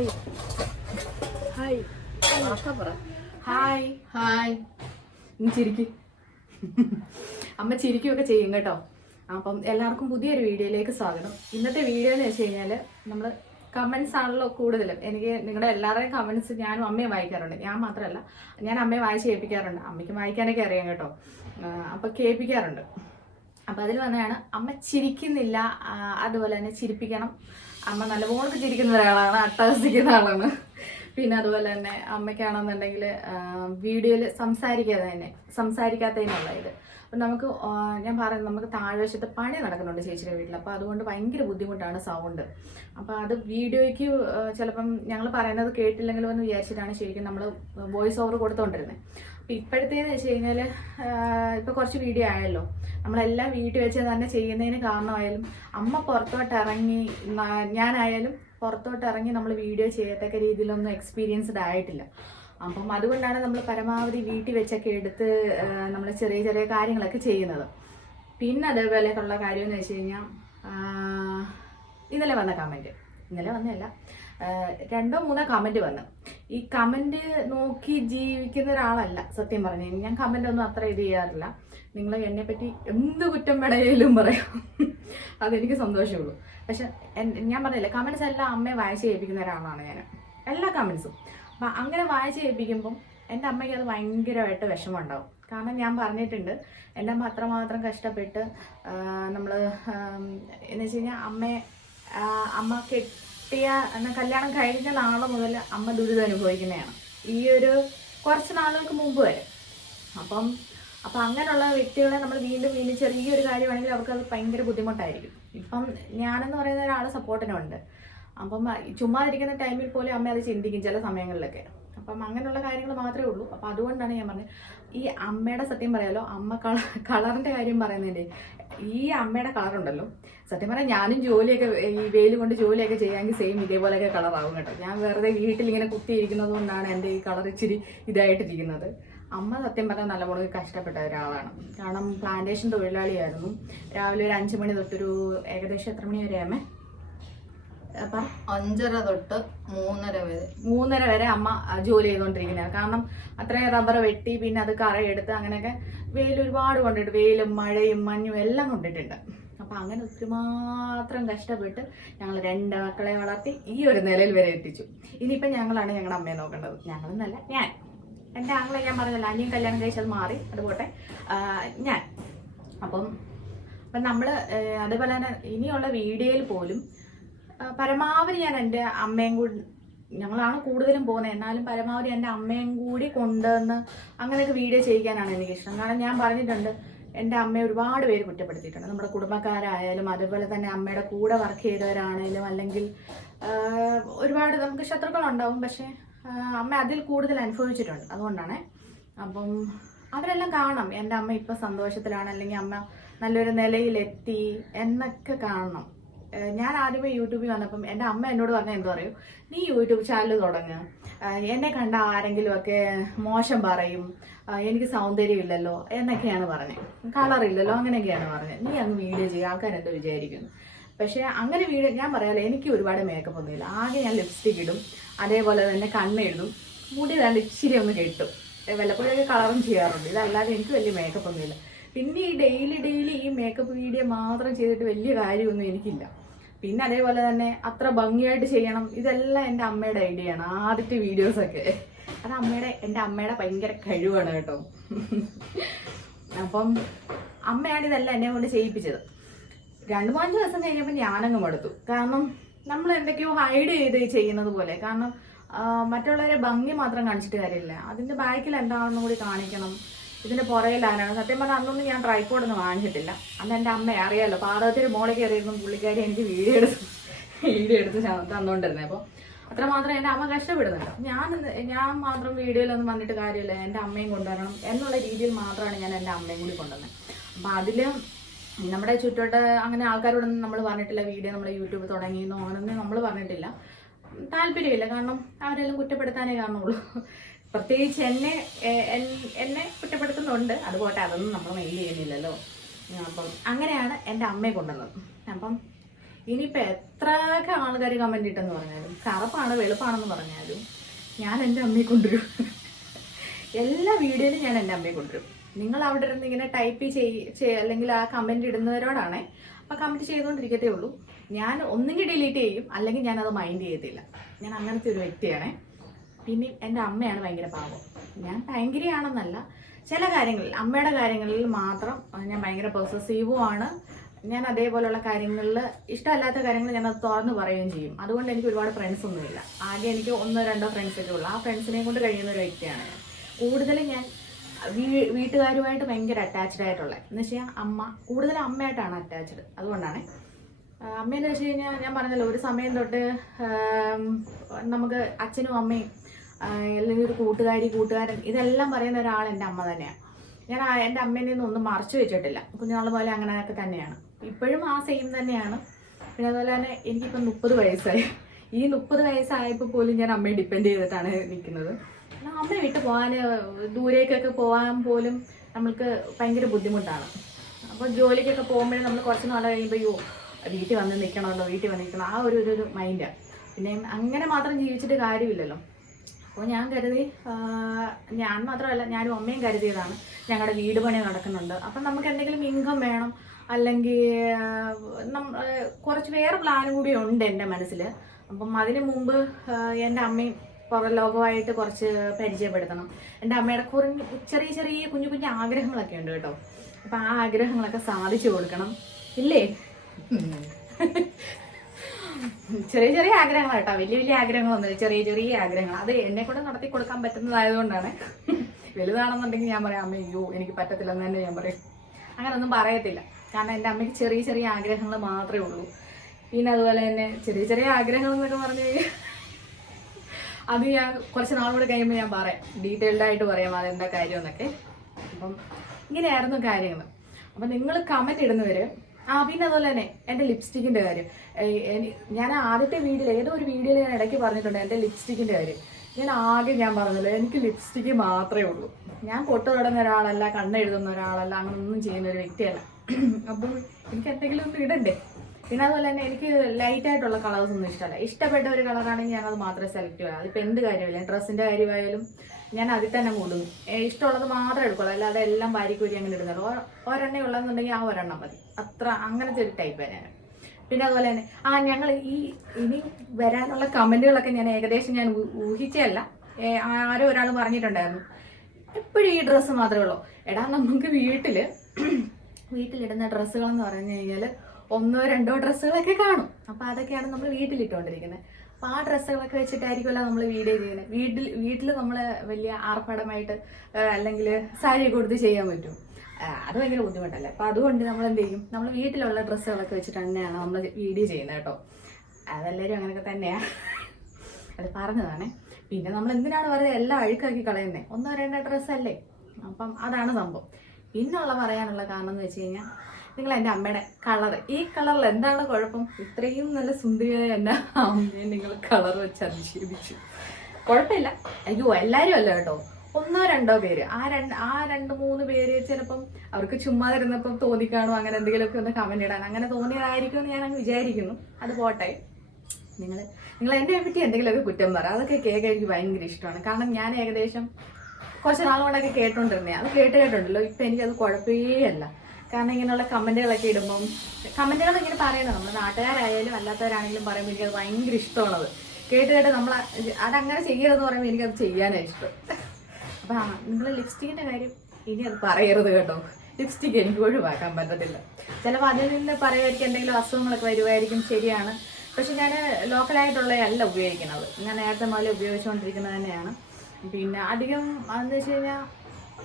Hi hi hi ഇനി ചിരിക്കും. അമ്മ ചിരിക്കുകയൊക്കെ ചെയ്യും കേട്ടോ. അപ്പം എല്ലാവർക്കും പുതിയൊരു വീഡിയോയിലേക്ക് സ്വാഗതം. ഇന്നത്തെ വീഡിയോ എന്ന് വെച്ച് കഴിഞ്ഞാൽ നമ്മൾ കമൻസ് ആണല്ലോ കൂടുതലും. എനിക്ക് നിങ്ങളുടെ എല്ലാവരുടെയും കമൻസ് ഞാനും അമ്മയും വായിക്കാറുണ്ട്. ഞാൻ മാത്രമല്ല, ഞാൻ അമ്മയെ വായിച്ച് കേൾപ്പിക്കാറുണ്ട്. അമ്മയ്ക്ക് വായിക്കാനൊക്കെ അറിയാം കേട്ടോ. അപ്പം കേൾപ്പിക്കാറുണ്ട്. അപ്പം അതിൽ വന്നതാണ് അമ്മ ചിരിക്കുന്നില്ല, അതുപോലെ തന്നെ ചിരിപ്പിക്കണം. അമ്മ നല്ലപോലെ ചിരിക്കുന്ന ഒരാളാണ്, അട്ടഹസിക്കുന്ന ആളാണ്. പിന്നെ അതുപോലെ തന്നെ അമ്മയ്ക്കാണെന്നുണ്ടെങ്കിൽ വീഡിയോയിൽ സംസാരിക്കാത്തതിനുള്ള ഇത്. അപ്പം നമുക്ക് ഞാൻ പറയുന്നത്, നമുക്ക് താഴ്വശത്ത് പണി നടക്കുന്നുണ്ട് ചേച്ചിയുടെ വീട്ടിൽ. അപ്പോൾ അതുകൊണ്ട് ഭയങ്കര ബുദ്ധിമുട്ടാണ് സൗണ്ട്. അപ്പോൾ അത് വീഡിയോയ്ക്ക് ചിലപ്പം ഞങ്ങൾ പറയുന്നത് കേട്ടില്ലെങ്കിലും എന്ന് വിചാരിച്ചിട്ടാണ് ശരിക്കും നമ്മൾ വോയിസ് ഓവർ കൊടുത്തുകൊണ്ടിരുന്നത്. അപ്പം ഇപ്പോഴത്തേന്ന് വെച്ച് കഴിഞ്ഞാൽ ഇപ്പോൾ കുറച്ച് വീഡിയോ ആയല്ലോ, നമ്മളെല്ലാം വീട്ടിൽ വെച്ച് തന്നെ ചെയ്യുന്നതിന് കാരണമായാലും അമ്മ പുറത്തോട്ട് ഇറങ്ങി, ഞാനായാലും പുറത്തോട്ട് ഇറങ്ങി നമ്മൾ വീഡിയോ ചെയ്യത്തക്ക രീതിയിലൊന്നും എക്സ്പീരിയൻസ്ഡ് ആയിട്ടില്ല. അപ്പം അതുകൊണ്ടാണ് നമ്മൾ പരമാവധി വീട്ടിൽ വെച്ചൊക്കെ എടുത്ത് നമ്മൾ ചെറിയ ചെറിയ കാര്യങ്ങളൊക്കെ ചെയ്യുന്നത്. പിന്നെ അതേപോലെയുള്ള കാര്യം എന്ന് വെച്ച് കഴിഞ്ഞാൽ ഇന്നലെ വന്ന കമൻറ്റ്, ഇന്നലെ വന്നതല്ല, 2-3 കമൻറ്റ് വന്നു. ഈ കമൻറ്റ് നോക്കി ജീവിക്കുന്ന ഒരാളല്ല സത്യം പറഞ്ഞു കഴിഞ്ഞാൽ. ഞാൻ കമൻ്റ് ഒന്നും അത്ര ഇത് ചെയ്യാറില്ല. നിങ്ങൾ എന്നെപ്പറ്റി എന്ത് കുറ്റം വേണേലും പറയാം, അതെനിക്ക് സന്തോഷമുള്ളൂ. പക്ഷെ ഞാൻ പറഞ്ഞില്ലേ, കമൻറ്റ്സ് എല്ലാം അമ്മയെ വായിച്ച് കേൾപ്പിക്കുന്ന ഒരാളാണ് ഞാൻ, എല്ലാ കമൻറ്റ്സും. അപ്പം അങ്ങനെ വായിച്ച് കേൾപ്പിക്കുമ്പം എൻ്റെ അമ്മയ്ക്ക് അത് ഭയങ്കരമായിട്ട് വിഷമം ഉണ്ടാവും. കാരണം ഞാൻ പറഞ്ഞിട്ടുണ്ട്, എൻ്റെ അമ്മ അത്രമാത്രം കഷ്ടപ്പെട്ട് നമ്മൾ എന്ന് വെച്ച് കഴിഞ്ഞാൽ അമ്മ കല്യാണം കഴിഞ്ഞ നാൾ മുതൽ അമ്മ ദുരിതം അനുഭവിക്കുന്നതാണ്, ഈ ഒരു കുറച്ച് നാളുകൾക്ക് മുമ്പ് വരെ. അപ്പം അങ്ങനെയുള്ള വ്യക്തികളെ നമ്മൾ വീണ്ടും ചെറിയൊരു കാര്യമാണെങ്കിൽ അവർക്ക് അത് ഭയങ്കര ബുദ്ധിമുട്ടായിരിക്കും. ഇപ്പം ഞാനെന്ന് പറയുന്ന ഒരാൾ സപ്പോർട്ടിനുണ്ട്. അപ്പം ചുമ്മാ ഇരിക്കുന്ന ടൈമിൽ പോലും അമ്മ അത് ചിന്തിക്കും ചില സമയങ്ങളിലൊക്കെ. അപ്പം അങ്ങനെയുള്ള കാര്യങ്ങൾ മാത്രമേ ഉള്ളൂ. അപ്പം അതുകൊണ്ടാണ് ഞാൻ പറഞ്ഞത്, ഈ അമ്മയുടെ സത്യം പറയാലോ, അമ്മ കളറിൻ്റെ കാര്യം പറയുന്നതിൻ്റെ, ഈ അമ്മയുടെ കളറുണ്ടല്ലോ, സത്യം പറയാം ഞാനും ജോലിയൊക്കെ ഈ വെയിൽ കൊണ്ട് ജോലിയൊക്കെ ചെയ്യാമെങ്കിൽ സെയിം ഇതേപോലെയൊക്കെ കളറാവും കേട്ടോ. ഞാൻ വെറുതെ വീട്ടിലിങ്ങനെ കുത്തിയിരിക്കുന്നത് കൊണ്ടാണ് എൻ്റെ ഈ കളർ ഇച്ചിരി ഇതായിട്ടിരിക്കുന്നത്. അമ്മ സത്യം പറഞ്ഞാൽ നല്ലപോലെ കഷ്ടപ്പെട്ട ഒരാളാണ്. കാരണം പ്ലാന്റേഷൻ തൊഴിലാളിയായിരുന്നു. രാവിലെ ഒരു 5 മണി തൊട്ടൊരു ഏകദേശം എത്ര മണി വരെ അമ്മ? 5:30 തൊട്ട് 3:30 വരെ അമ്മ ജോലി ചെയ്തുകൊണ്ടിരിക്കുന്നതാണ്. കാരണം അത്രയും റബ്ബർ വെട്ടി പിന്നെ അത് കറയെടുത്ത് അങ്ങനെയൊക്കെ വെയിൽ ഒരുപാട് കൊണ്ടിട്ട്, വെയിലും മഴയും മഞ്ഞും എല്ലാം കൊണ്ടിട്ടുണ്ട്. അപ്പം അങ്ങനെ ഒത്തിരിമാത്രം കഷ്ടപ്പെട്ട് ഞങ്ങൾ 2 മക്കളെ വളർത്തി ഈ ഒരു നിലയിൽ വരെ എത്തിച്ചു. ഇനിയിപ്പം ഞങ്ങളാണ് ഞങ്ങളുടെ അമ്മയെ നോക്കേണ്ടത്. ഞങ്ങളെന്നല്ല, ഞാൻ. എൻ്റെ ആങ്ങളെ ഞാൻ പറഞ്ഞല്ലോ, അനിയും കല്യാണം കഴിച്ചത് മാറി, അതുപോട്ടെ ഞാൻ. അപ്പം നമ്മൾ അതേപോലെ തന്നെ ഇനിയുള്ള വീഡിയോയിൽ പോലും പരമാവധി ഞാൻ എൻ്റെ അമ്മയും കൂടി, ഞങ്ങളാണ് കൂടുതലും പോകുന്നത്, എന്നാലും പരമാവധി എൻ്റെ അമ്മയും കൂടി കൊണ്ടുവന്ന് അങ്ങനെയൊക്കെ വീഡിയോ ചെയ്യിക്കാനാണ് എനിക്കിഷ്ടം. കാരണം ഞാൻ പറഞ്ഞിട്ടുണ്ട്, എൻ്റെ അമ്മയെ ഒരുപാട് പേര് കുറ്റപ്പെടുത്തിയിട്ടുണ്ട്. നമ്മുടെ കുടുംബക്കാരായാലും അതുപോലെ തന്നെ അമ്മയുടെ കൂടെ വർക്ക് ചെയ്തവരാണേലും, അല്ലെങ്കിൽ ഒരുപാട് നമുക്ക് ശത്രുക്കളുണ്ടാവും. പക്ഷേ അമ്മ അതിൽ കൂടുതൽ അനുഭവിച്ചിട്ടുണ്ട്, അതുകൊണ്ടാണ്. അപ്പം അവരെല്ലാം കാണണം എൻ്റെ അമ്മ ഇപ്പം സന്തോഷത്തിലാണ്, അല്ലെങ്കിൽ അമ്മ നല്ലൊരു നിലയിലെത്തി എന്നൊക്കെ കാണണം. ഞാൻ ആദ്യമേ യൂട്യൂബിൽ വന്നപ്പം എൻ്റെ അമ്മ എന്നോട് പറഞ്ഞാൽ എന്തോ പറയും, നീ യൂട്യൂബ് ചാനൽ തുടങ്ങുക, എന്നെ കണ്ട ആരെങ്കിലുമൊക്കെ മോശം പറയും, എനിക്ക് സൗന്ദര്യമില്ലല്ലോ എന്നൊക്കെയാണ് പറഞ്ഞത്, കളറില്ലല്ലോ അങ്ങനെയൊക്കെയാണ് പറഞ്ഞത്, നീ അങ്ങ് വീഡിയോ ചെയ്യുക, ആൾക്കാരെന്തോ വിചാരിക്കുന്നു. പക്ഷേ അങ്ങനെ വീഡിയോ ഞാൻ പറയാമല്ലോ, എനിക്ക് ഒരുപാട് മേക്കപ്പ് ഒന്നുമില്ല. ആകെ ഞാൻ ലിപ്സ്റ്റിക് ഇടും, അതേപോലെ തന്നെ കണ്ണെഴുതും, മുടി വേണ്ട ഇച്ചിരി ഒന്ന് കെട്ടും, വല്ലപ്പോഴൊക്കെ കളറും ചെയ്യാറുണ്ട്. ഇതല്ലാതെ എനിക്ക് വലിയ മേക്കപ്പ് ഒന്നുമില്ല. പിന്നെ ഈ ഡെയിലി ഈ മേക്കപ്പ് വീഡിയോ മാത്രം ചെയ്തിട്ട് വലിയ കാര്യമൊന്നും എനിക്കില്ല. പിന്നെ അതേപോലെ തന്നെ അത്ര ഭംഗിയായിട്ട് ചെയ്യണം, ഇതെല്ലാം എൻ്റെ അമ്മയുടെ ഐഡിയ ആണ്. ആദ്യത്തെ വീഡിയോസൊക്കെ അത് എൻ്റെ അമ്മയുടെ ഭയങ്കര കഴിവാണ് കേട്ടോ. അപ്പം അമ്മയാണ് ഇതെല്ലാം എന്നെ കൊണ്ട് ചെയ്യിപ്പിച്ചത്. 2-5 ദിവസം കഴിഞ്ഞപ്പോൾ ഞാനങ്ങ് മടുത്തു. കാരണം നമ്മൾ എന്തൊക്കെയോ ഹൈഡ് ചെയ്ത് ചെയ്യുന്നത് പോലെ. കാരണം മറ്റുള്ളവരെ ഭംഗി മാത്രം കാണിച്ചിട്ട് കാര്യമില്ല, അതിൻ്റെ ബാക്കിൽ എന്താണെന്നും കൂടി കാണിക്കണം, ഇതിൻ്റെ പുറകിലാരാണ്. സത്യം പറഞ്ഞാൽ അന്നൊന്നും ഞാൻ ട്രൈപോഡൊന്നും വാങ്ങിച്ചിട്ടില്ല. അന്ന് എൻ്റെ അമ്മയെ അറിയാമല്ലോ, പാദത്തിൽ മോളിൽ കയറിയിരുന്നു പുള്ളിക്കാരി എനിക്ക് വീഡിയോ എടുത്ത് തന്നുകൊണ്ടിരുന്നത്. അപ്പോൾ അത്രമാത്രം എൻ്റെ അമ്മ കഷ്ടപ്പെടുന്നുണ്ട്. ഞാൻ മാത്രം വീഡിയോയിലൊന്നും വന്നിട്ട് കാര്യമില്ല, എൻ്റെ അമ്മയും കൊണ്ടുവരണം എന്നുള്ള രീതിയിൽ മാത്രമാണ് ഞാൻ എൻ്റെ അമ്മയും കൂടി കൊണ്ടുവന്നത്. അപ്പം അതിൽ നമ്മുടെ ചുറ്റോട്ട് അങ്ങനെ ആൾക്കാരോടൊന്നും നമ്മൾ പറഞ്ഞിട്ടില്ല, വീഡിയോ നമ്മൾ യൂട്യൂബ് തുടങ്ങിയെന്നോ അങ്ങനൊന്നും നമ്മൾ പറഞ്ഞിട്ടില്ല. താല്പര്യമില്ല, കാരണം അവരെല്ലാം കുറ്റപ്പെടുത്താനേ കാരണമുള്ളൂ. പ്രത്യേകിച്ച് എന്നെ കുറ്റപ്പെടുത്തുന്നുണ്ട്, അതുപോട്ടെ, അതൊന്നും നമ്മൾ മെയിൻ ചെയ്യുന്നില്ലല്ലോ. അപ്പം അങ്ങനെയാണ് എൻ്റെ അമ്മയെ കൊണ്ടുവന്നത്. അപ്പം ഇനിയിപ്പോൾ എത്രയൊക്കെ ആൾക്കാർ കമൻറ്റ് ഇട്ടെന്ന് പറഞ്ഞാലും കറുപ്പാണ് വെളുപ്പാണെന്ന് പറഞ്ഞാലും ഞാൻ എൻ്റെ അമ്മയെ കൊണ്ടുവരും. എല്ലാ വീഡിയോയിലും ഞാൻ എൻ്റെ അമ്മയെ കൊണ്ടുവരും. നിങ്ങൾ അവിടെ ഇരുന്ന് ഇങ്ങനെ ടൈപ്പ് അല്ലെങ്കിൽ ആ കമൻറ്റ് ഇടുന്നവരോടാണേ, അപ്പോൾ കമൻറ്റ് ചെയ്തുകൊണ്ടിരിക്കത്തേ ഉള്ളൂ. ഞാൻ ഒന്നെങ്കിൽ ഡിലീറ്റ് ചെയ്യും, അല്ലെങ്കിൽ ഞാനത് മൈൻഡ് ചെയ്യത്തില്ല. ഞാൻ അങ്ങനത്തെ ഒരു വ്യക്തിയാണേ. പിന്നെ എൻ്റെ അമ്മയാണ് ഭയങ്കര പാവം. ഞാൻ ഭയങ്കരയാണെന്നല്ല, ചില കാര്യങ്ങളിൽ അമ്മയുടെ കാര്യങ്ങളിൽ മാത്രം ഞാൻ ഭയങ്കര പൊസസീവുമാണ്. ഞാൻ അതേപോലെയുള്ള കാര്യങ്ങളിൽ ഇഷ്ടമല്ലാത്ത കാര്യങ്ങൾ ഞാനത് തുറന്ന് പറയുകയും ചെയ്യും. അതുകൊണ്ട് എനിക്ക് ഒരുപാട് ഫ്രണ്ട്സ് ഒന്നുമില്ല. ആകെ എനിക്ക് 1-2 ഫ്രണ്ട്സൊക്കെ ഉള്ളൂ. ആ ഫ്രണ്ട്സിനെ കൊണ്ട് കഴിയുന്ന ഒരു വ്യക്തിയാണ് ഞാൻ. കൂടുതലും ഞാൻ വീട്ടുകാരുമായിട്ട് ഭയങ്കര അറ്റാച്ച്ഡ് ആയിട്ടുള്ളത് എന്ന് വെച്ചാൽ അമ്മ, കൂടുതലും അമ്മയായിട്ടാണ് അറ്റാച്ച്ഡ്. അതുകൊണ്ടാണ് അമ്മയെന്ന് വെച്ച് കഴിഞ്ഞാൽ ഞാൻ പറഞ്ഞല്ലോ, ഒരു സമയം തൊട്ട് നമുക്ക് അച്ഛനും അമ്മയും അല്ലെങ്കിൽ ഒരു കൂട്ടുകാരൻ ഇതെല്ലാം പറയുന്ന ഒരാൾ എൻ്റെ അമ്മ തന്നെയാണ്. ഞാൻ എൻ്റെ അമ്മേനെ ഒന്നും മറച്ചു വെച്ചിട്ടില്ല. കുഞ്ഞുനാൾ പോലെ അങ്ങനെയൊക്കെ തന്നെയാണ്. ഇപ്പോഴും ആ സെയിം തന്നെയാണ്. പിന്നെ അതുപോലെ തന്നെ എനിക്കിപ്പം 30 വയസ്സായി. ഈ 30 വയസ്സായപ്പോൾ പോലും ഞാൻ അമ്മയെ ഡിപ്പെൻഡ് ചെയ്തിട്ടാണ് നിൽക്കുന്നത്. അമ്മ വിട്ട് പോകാൻ, ദൂരേക്കൊക്കെ പോകാൻ പോലും നമ്മൾക്ക് ഭയങ്കര ബുദ്ധിമുട്ടാണ്. അപ്പോൾ ജോലിക്കൊക്കെ പോകുമ്പോഴേ നമ്മൾ കുറച്ച് നാൾ കഴിയുമ്പോൾ അയ്യോ വീട്ടിൽ വന്ന് നിൽക്കണമല്ലോ, ആ ഒരു മൈൻഡാണ്. പിന്നെ അങ്ങനെ മാത്രം ജീവിച്ചിട്ട് കാര്യമില്ലല്ലോ. അപ്പോൾ ഞാൻ കരുതി, ഞാൻ മാത്രമല്ല ഞാനും അമ്മയും കരുതിയതാണ്, ഞങ്ങളുടെ വീട് പണി നടക്കുന്നുണ്ട്, അപ്പം നമുക്ക് എന്തെങ്കിലും ഇൻകം വേണം, അല്ലെങ്കിൽ കുറച്ച് വേറെ പ്ലാനും കൂടി ഉണ്ട് എൻ്റെ മനസ്സിൽ. അപ്പം അതിന് മുമ്പ് എൻ്റെ അമ്മയും പുറം ലോകമായിട്ട് കുറച്ച് പരിചയപ്പെടുത്തണം. എൻ്റെ അമ്മയുടെ ചെറിയ കുഞ്ഞു ആഗ്രഹങ്ങളൊക്കെ ഉണ്ട് കേട്ടോ. അപ്പം ആ ആഗ്രഹങ്ങളൊക്കെ സാധിച്ചു കൊടുക്കണം. ഇല്ലേ? ചെറിയ ആഗ്രഹങ്ങൾ കേട്ടോ, വലിയ ആഗ്രഹങ്ങളൊന്നുമില്ല, ചെറിയ ആഗ്രഹങ്ങൾ. അത് എന്നെ കൊണ്ട് നടത്തി കൊടുക്കാൻ പറ്റുന്നതായതുകൊണ്ടാണ്. വലുതാണെന്നുണ്ടെങ്കിൽ ഞാൻ പറയാം അമ്മ അയ്യോ എനിക്ക് പറ്റത്തില്ലെന്ന് തന്നെ ഞാൻ പറയും. അങ്ങനൊന്നും പറയത്തില്ല. കാരണം എൻ്റെ അമ്മയ്ക്ക് ചെറിയ ആഗ്രഹങ്ങൾ മാത്രമേ ഉള്ളൂ. പിന്നെ അതുപോലെ തന്നെ ചെറിയ ആഗ്രഹങ്ങൾ എന്നൊക്കെ പറഞ്ഞു കഴിഞ്ഞാൽ അത് ഞാൻ കുറച്ച് നാളുകൂടെ കഴിയുമ്പോൾ ഞാൻ പറയാം, ഡീറ്റെയിൽഡ് ആയിട്ട് പറയാം അതെന്താ കാര്യം എന്നൊക്കെ. അപ്പം ഇങ്ങനെയായിരുന്നു കാര്യങ്ങൾ. അപ്പം നിങ്ങൾ കമൻറ്റ് ഇടുന്നവർ, പിന്നെ അതുപോലെ തന്നെ എൻ്റെ ലിപ്സ്റ്റിക്കിൻ്റെ കാര്യം, ഞാൻ ആദ്യത്തെ വീഡിയോയിൽ ഏതോ ഒരു വീഡിയോയിൽ ഞാൻ ഇടയ്ക്ക് പറഞ്ഞിട്ടുണ്ട് എൻ്റെ ലിപ്സ്റ്റിക്കിൻ്റെ കാര്യം. ഞാൻ പറഞ്ഞല്ലോ എനിക്ക് ലിപ്സ്റ്റിക്ക് മാത്രമേ ഉള്ളൂ. ഞാൻ പൊട്ട് തൊടുന്ന ഒരാളല്ല, കണ്ണെഴുതുന്ന ഒരാളല്ല, അങ്ങനൊന്നും ചെയ്യുന്ന ഒരു വ്യക്തിയല്ല. അപ്പം എനിക്ക് എന്തെങ്കിലും ഒന്നും ഇടണ്ടേ. പിന്നെ അതുപോലെ തന്നെ എനിക്ക് ലൈറ്റായിട്ടുള്ള കളേഴ്സ് ഒന്നും ഇഷ്ടമല്ല. ഇഷ്ടപ്പെട്ട ഒരു കളറാണെങ്കിൽ ഞാനത് മാത്രമേ സെലക്ട് ചെയ്യാം. അതിപ്പോൾ എന്ത് കാര്യമില്ല, ഡ്രസ്സിൻ്റെ കാര്യമായാലും ഞാൻ അതിൽ തന്നെ കൂടും. ഇഷ്ടമുള്ളത് മാത്രമേ എടുക്കുള്ളൂ, അല്ലാതെ എല്ലാം വാരിക്കൂരി അങ്ങനെ ഇടുന്നുള്ളൂ. ഒരെണ്ണ ഉള്ളതെന്നുണ്ടെങ്കിൽ ആ ഒരെണ്ണം മതി. അങ്ങനത്തെ ഒരു ടൈപ്പാണ് ഞാൻ. പിന്നെ അതുപോലെ തന്നെ ഞങ്ങൾ ഇനി വരാനുള്ള കമൻറ്റുകളൊക്കെ ഞാൻ ഏകദേശം ഞാൻ ഊഹിച്ചല്ല, ആരോ ഒരാൾ പറഞ്ഞിട്ടുണ്ടായിരുന്നു എപ്പോഴും ഈ ഡ്രസ്സ് മാത്രമേ ഉള്ളൂ. എടാ നമുക്ക് വീട്ടിലിടുന്ന ഡ്രസ്സുകളെന്ന് പറഞ്ഞു കഴിഞ്ഞാൽ 1-2 ഡ്രസ്സുകളൊക്കെ കാണും. അപ്പോൾ അതൊക്കെയാണ് നമ്മൾ വീട്ടിലിട്ടുകൊണ്ടിരിക്കുന്നത്. അപ്പോൾ ആ ഡ്രസ്സുകളൊക്കെ വെച്ചിട്ടായിരിക്കുമല്ലോ നമ്മൾ വീഡിയോ ചെയ്യുന്നത്. വീട്ടിൽ നമ്മൾ വലിയ ആർഭാടമായിട്ട് അല്ലെങ്കിൽ സാരി കൊടുത്ത് ചെയ്യാൻ പറ്റും. അത് ഭയങ്കര ബുദ്ധിമുട്ടല്ലേ. അപ്പോൾ അതുകൊണ്ട് നമ്മൾ എന്ത് ചെയ്യും, നമ്മൾ വീട്ടിലുള്ള ഡ്രസ്സുകളൊക്കെ വെച്ചിട്ട് തന്നെയാണ് നമ്മൾ വീഡിയോ ചെയ്യുന്നത് കേട്ടോ. അതെല്ലാവരും അങ്ങനെയൊക്കെ തന്നെയാണ്, അത് പറഞ്ഞതാണ്. പിന്നെ നമ്മൾ എന്തിനാണ് വെറുതെ എല്ലാം അഴുക്കാക്കി കളയുന്നത്, 1-2 ഡ്രസ്സല്ലേ. അപ്പം അതാണ് സംഭവം. പിന്നുള്ള പറയാനുള്ള കാരണം എന്ന് വെച്ച് കഴിഞ്ഞാൽ, നിങ്ങൾ എൻ്റെ അമ്മയുടെ കളർ, ഈ കളറിൽ എന്താണ് കുഴപ്പം? ഇത്രയും നല്ല സുന്ദരിയായ എൻ്റെ അമ്മയെ നിങ്ങൾ കളർ വെച്ച് അധിക്ഷേപിച്ചു. കുഴപ്പമില്ല, അയ്യോ എല്ലാവരും അല്ല കേട്ടോ, 1-2 പേര്. ആ 2-3 പേര് ചിലപ്പം അവർക്ക് ചുമ്മാ തരുന്നപ്പം തോന്നിക്കാണോ അങ്ങനെ എന്തെങ്കിലുമൊക്കെ ഒന്ന് കമന്റ് ഇടാൻ, അങ്ങനെ തോന്നിയതായിരിക്കും എന്ന് ഞാൻ അങ്ങ് വിചാരിക്കുന്നു. അത് പോട്ടെ. നിങ്ങൾ എൻ്റെ പറ്റി എന്തെങ്കിലുമൊക്കെ കുറ്റം പറ, അതൊക്കെ കേൾക്കാൻ എനിക്ക് ഭയങ്കര ഇഷ്ടമാണ്. കാരണം ഞാൻ ഏകദേശം കുറച്ച് നാളുകൊണ്ടൊക്കെ കേട്ടോണ്ടിരുന്നേ, അത് കേട്ടിട്ടുണ്ടല്ലോ. ഇപ്പം എനിക്കത് കുഴപ്പമേ അല്ല. കാരണം ഇങ്ങനെയുള്ള കമന്റുകളൊക്കെ ഇടുമ്പം, കമന്റുകൾ ഇങ്ങനെ പറയുന്നത് നമ്മൾ നാട്ടുകാരായാലും അല്ലാത്തവരാണെങ്കിലും പറയുമ്പോൾ എനിക്കത് ഭയങ്കര ഇഷ്ടമാണത്. കേട്ട് നമ്മൾ അതങ്ങനെ ചെയ്യരുതെന്ന് പറയുമ്പോൾ എനിക്കത് ചെയ്യാനാണ് ഇഷ്ടം. അപ്പം നിങ്ങൾ ലിപ്സ്റ്റിക്കിൻ്റെ കാര്യം ഇനി അത് പറയരുത് കേട്ടോ. ലിപ്സ്റ്റിക്ക് എനിക്ക് ഒഴിവാക്കാൻ പറ്റത്തില്ല. ചിലപ്പോൾ അതിൽ നിന്ന് പറയുമായിരിക്കും എന്തെങ്കിലും അസുഖങ്ങളൊക്കെ വരുമായിരിക്കും, ശരിയാണ്. പക്ഷെ ഞാൻ ലോക്കലായിട്ടുള്ളതല്ല ഉപയോഗിക്കുന്നത്, ഞാൻ നേരത്തെ മുതലേ ഉപയോഗിച്ചുകൊണ്ടിരിക്കുന്നത് തന്നെയാണ്. പിന്നെ അധികം അതെന്ന് വെച്ച് കഴിഞ്ഞാൽ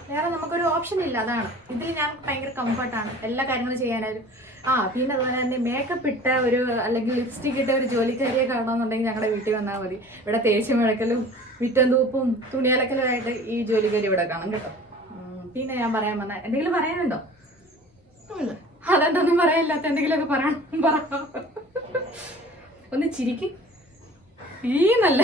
വേറെ നമുക്കൊരു ഓപ്ഷൻ ഇല്ല, അതാണ്. ഇതിൽ ഞാൻ ഭയങ്കര കംഫർട്ടാണ് എല്ലാ കാര്യങ്ങളും ചെയ്യാനായാലും. പിന്നെ അതുപോലെ തന്നെ മേക്കപ്പ് ഇട്ട ഒരു അല്ലെങ്കിൽ ലിപ്സ്റ്റിക് ഇട്ട ഒരു ജോലിക്കാരിയെ കാണണമെന്നുണ്ടെങ്കിൽ ഞങ്ങളുടെ വീട്ടിൽ വന്നാൽ മതി. ഇവിടെ തേച്ചും വിളക്കലും മിറ്റം തൂപ്പും തുണിയലക്കലുമായിട്ട് ഈ ജോലിക്കാരി ഇവിടെ കാണും കേട്ടോ. പിന്നെ ഞാൻ പറയാൻ വന്നാൽ എന്തെങ്കിലും പറയാനുണ്ടോ? അതെന്തൊന്നും പറയാനില്ലാത്ത എന്തെങ്കിലുമൊക്കെ പറയാം. ഒന്ന് ചിരിക്കും. നല്ല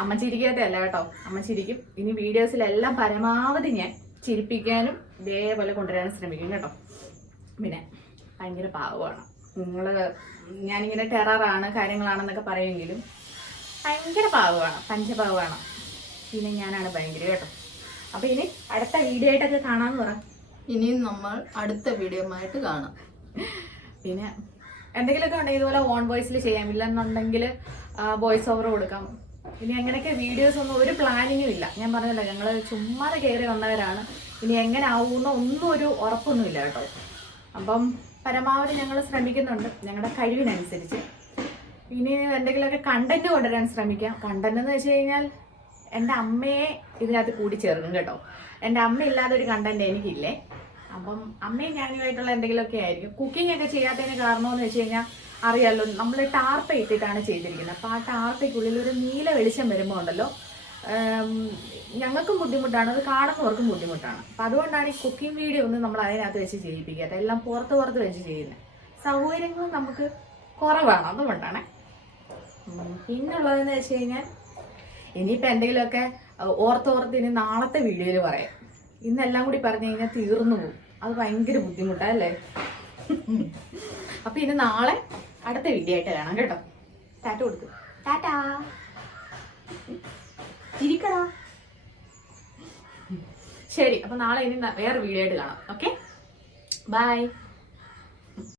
അമ്മ ചിരിക്കാത്തല്ല കേട്ടോ, അമ്മ ചിരിക്കും. ഇനി വീഡിയോസിലെല്ലാം പരമാവധി ഞാൻ ചിരിപ്പിക്കാനും ഇതേപോലെ കൊണ്ടുവരാനും ശ്രമിക്കും കേട്ടോ. പിന്നെ ഭയങ്കര പാവമാണ്. ഞാനിങ്ങനെ ടെററാണ് കാര്യങ്ങളാണെന്നൊക്കെ പറയുമെങ്കിലും ഭയങ്കര പാവമാണ്, പഞ്ചപാവമാണ്. പിന്നെ ഞാനാണ് ഭയങ്കര കേട്ടോ. അപ്പൊ ഇനി അടുത്ത വീഡിയോ ആയിട്ടൊക്കെ കാണാന്ന് പറ. ഇനിയും നമ്മൾ അടുത്ത വീഡിയോ ആയിട്ട് കാണാം. പിന്നെ എന്തെങ്കിലുമൊക്കെ ഉണ്ടെങ്കിൽ ഇതുപോലെ ഓൺ വോയിസിൽ ചെയ്യാം, ഇല്ലെന്നുണ്ടെങ്കിൽ വോയിസ് ഓവർ കൊടുക്കാം. ഇനി അങ്ങനെയൊക്കെ വീഡിയോസ് ഒന്നും ഒരു പ്ലാനിങ്ങും ഇല്ല. ഞാൻ പറഞ്ഞല്ലോ, ഞങ്ങൾ ചുമ്മാതെ കയറി വന്നവരാണ്. ഇനി എങ്ങനെ ആവുമെന്നോ ഒന്നും ഒരു ഉറപ്പൊന്നുമില്ല കേട്ടോ. അപ്പം പരമാവധി ഞങ്ങൾ ശ്രമിക്കുന്നുണ്ട് ഞങ്ങളുടെ കഴിവിനനുസരിച്ച്. ഇനി എന്തെങ്കിലുമൊക്കെ കണ്ടന്റ് കൊണ്ടുവരാൻ ശ്രമിക്കാം. കണ്ടന്റ് എന്ന് വെച്ച് കഴിഞ്ഞാൽ എൻ്റെ അമ്മയെ ഇതിനകത്ത് കൂടി ചേർക്കും കേട്ടോ. എൻ്റെ അമ്മ ഇല്ലാതെ ഒരു കണ്ടന്റ് എനിക്കില്ലേ. അപ്പം അമ്മയും ഞാനുമായിട്ടുള്ള എന്തെങ്കിലുമൊക്കെ ആയിരിക്കും. കുക്കിംഗ് ഒക്കെ ചെയ്യാത്തതിന് കാരണമെന്ന് വെച്ച് കഴിഞ്ഞാൽ അറിയാമല്ലോ, നമ്മൾ ടാർപ്പ ഇട്ടിട്ടാണ് ചെയ്തിരിക്കുന്നത്. അപ്പോൾ ആ ടാർപ്പയ്ക്കുള്ളിൽ ഒരു നീല വെളിച്ചം വരുമ്പോൾ ഉണ്ടല്ലോ, ഞങ്ങൾക്കും ബുദ്ധിമുട്ടാണ്, അത് കാണുന്നവർക്കും ബുദ്ധിമുട്ടാണ്. അപ്പം അതുകൊണ്ടാണ് ഈ കുക്കിംഗ് വീഡിയോ ഒന്നും നമ്മൾ അതിനകത്ത് വെച്ച് ചെയ്യിപ്പിക്കാത്ത, എല്ലാം പുറത്ത് വെച്ച് ചെയ്യുന്നത്. സൗകര്യങ്ങൾ നമുക്ക് കുറവാണ്, അതുകൊണ്ടാണ്. പിന്നുള്ളതെന്ന് വെച്ച് കഴിഞ്ഞാൽ ഇനിയിപ്പോൾ എന്തെങ്കിലുമൊക്കെ ഓർത്ത് ഇനി നാളത്തെ വീഡിയോയിൽ പറയാം. ഇന്നെല്ലാം കൂടി പറഞ്ഞു കഴിഞ്ഞാൽ തീർന്നു പോകും, അത് ഭയങ്കര ബുദ്ധിമുട്ടല്ലേ. അപ്പൊ ഇനി നാളെ അടുത്ത വീഡിയോ ആയിട്ട് കാണാം കേട്ടോ. ടാറ്റ കൊടുക്കും. ടാറ്റാ, ചിരിക്കടാ. ശരി, അപ്പൊ നാളെ ഇനി വേറെ വീഡിയോ ആയിട്ട് കാണാം. Okay, by.